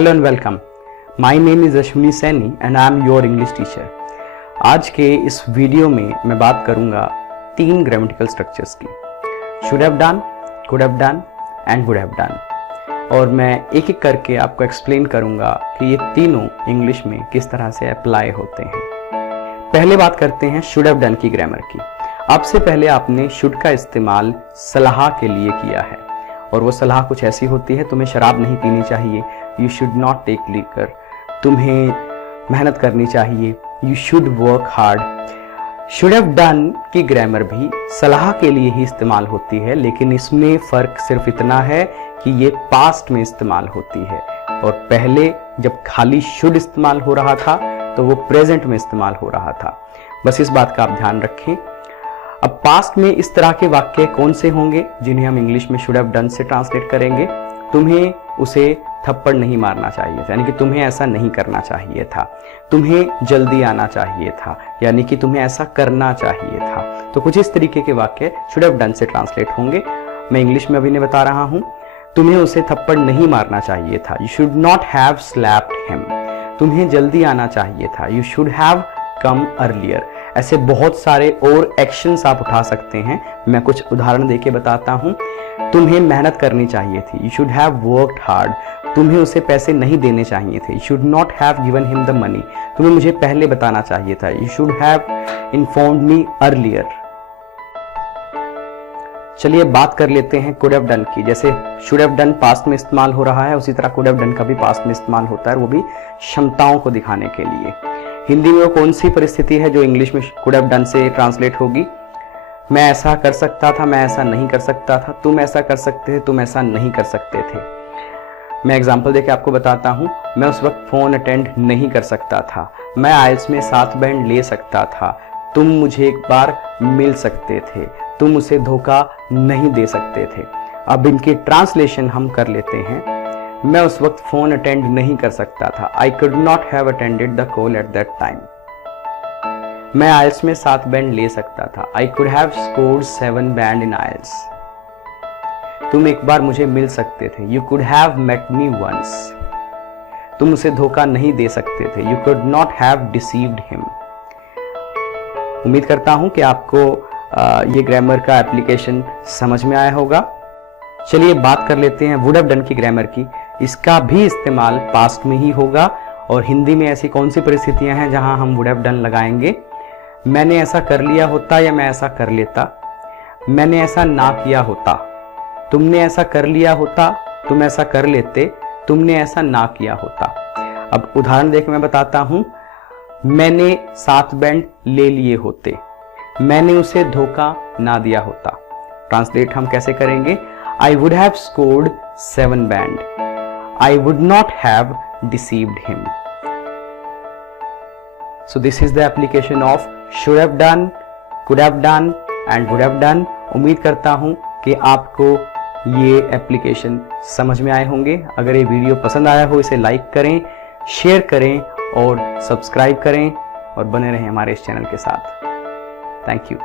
Hello and welcome. My name is Ashwini Saini and I am your English teacher. आज के इस video में मैं बात करूंगा 3 ग्रामेटिकल स्ट्रक्चर्स की, should have done, could have done and would have done. और मैं एक एक करके आपको एक्सप्लेन करूंगा कि ये तीनों इंग्लिश में किस तरह से अप्लाई होते हैं। पहले बात करते हैं शुड हैव डन की ग्रामर की। अब से पहले आपने शुड का इस्तेमाल सलाह के लिए किया है और वो सलाह कुछ ऐसी होती है, तुम्हें शराब नहीं पीनी चाहिए, you should not take liquor, तुम्हें मेहनत करनी चाहिए, you should work hard. Should have done की ग्रामर भी सलाह के लिए ही इस्तेमाल होती है, लेकिन इसमें फर्क सिर्फ इतना है कि ये पास्ट में इस्तेमाल होती है और पहले जब खाली शुड इस्तेमाल हो रहा था तो वो प्रेजेंट में इस्तेमाल हो रहा था। बस इस बात का आप ध्यान रखें। अब पास्ट में इस तरह के वाक्य कौन से होंगे जिन्हें हम इंग्लिश में शुड हैव डन से ट्रांसलेट करेंगे? तुम्हें उसे थप्पड़ नहीं मारना चाहिए था, यानी कि तुम्हें ऐसा नहीं करना चाहिए था। तुम्हें जल्दी आना चाहिए था, यानी कि तुम्हें ऐसा करना चाहिए था। तो कुछ इस तरीके के वाक्य शुड हैव डन से ट्रांसलेट होंगे। मैं इंग्लिश में अभी ने बता रहा हूं, तुम्हें उसे थप्पड़ नहीं मारना चाहिए था, you should not have slapped him. तुम्हें जल्दी आना चाहिए था, you should have come earlier. ऐसे बहुत सारे और एक्शंस आप उठा सकते हैं, मैं कुछ उदाहरण देके बताता हूं। तुम्हें मेहनत करनी चाहिए थी, you should have worked hard. तुम्हें उसे पैसे नहीं देने चाहिए थे, you should not have given him the money. तुम्हें मुझे पहले बताना चाहिए था, you should have informed me earlier. चलिए बात कर लेते हैं कुड हैव डन की। जैसे शुड हैव डन पास्ट में इस्तेमाल हो रहा है, उसी तरह कुड हैव डन का भी पास्ट में इस्तेमाल होता है, वो भी क्षमताओं को दिखाने के लिए। हिंदी में वो कौन सी परिस्थिति है जो इंग्लिश में कुड हैव डन से ट्रांसलेट होगी? मैं ऐसा कर सकता था, मैं ऐसा नहीं कर सकता था, तुम ऐसा कर सकते थे, तुम ऐसा नहीं कर सकते थे। मैं एग्जांपल देके आपको बताता हूं। मैं उस वक्त फोन अटेंड नहीं कर सकता था, मैं आइल्स में 7 बैंड ले सकता था, तुम मुझे एक बार मिल सकते थे, तुम उसे धोखा नहीं दे सकते थे। अब इनकी ट्रांसलेशन हम कर लेते हैं। मैं उस वक्त फोन अटेंड नहीं कर सकता था, I could not have attended the call at that time. मैं आइल्स में 7 बैंड ले सकता था, I could have scored 7 band in IELTS. तुम एक बार मुझे मिल सकते थे, you could have met me once. तुम उसे धोखा नहीं दे सकते थे, you could not have deceived him. उम्मीद करता हूं कि आपको ये ग्रामर का एप्लीकेशन समझ में आया होगा। चलिए बात कर लेते हैं वुड हैव डन की ग्रामर की। इसका भी इस्तेमाल पास्ट में ही होगा और हिंदी में ऐसी कौन सी परिस्थितियां हैं जहां हम वुड हैव डन लगाएंगे? मैंने ऐसा कर लिया होता या मैं ऐसा कर लेता, मैंने ऐसा ना किया होता, तुमने ऐसा कर लिया होता, तुम ऐसा कर लेते, तुमने ऐसा ना किया होता। अब उदाहरण देकर मैं बताता हूं। मैंने 7 बैंड ले लिए होते, मैंने उसे धोखा ना दिया होता। ट्रांसलेट हम कैसे करेंगे? I would have scored 7 band. I would not have deceived him. So this is the application of should have done, could have done and would have done. उम्मीद करता हूं कि आपको ये एप्लीकेशन समझ में आए होंगे। अगर ये वीडियो पसंद आया हो इसे लाइक करें, शेयर करें और सब्सक्राइब करें और बने रहें हमारे इस चैनल के साथ। Thank you.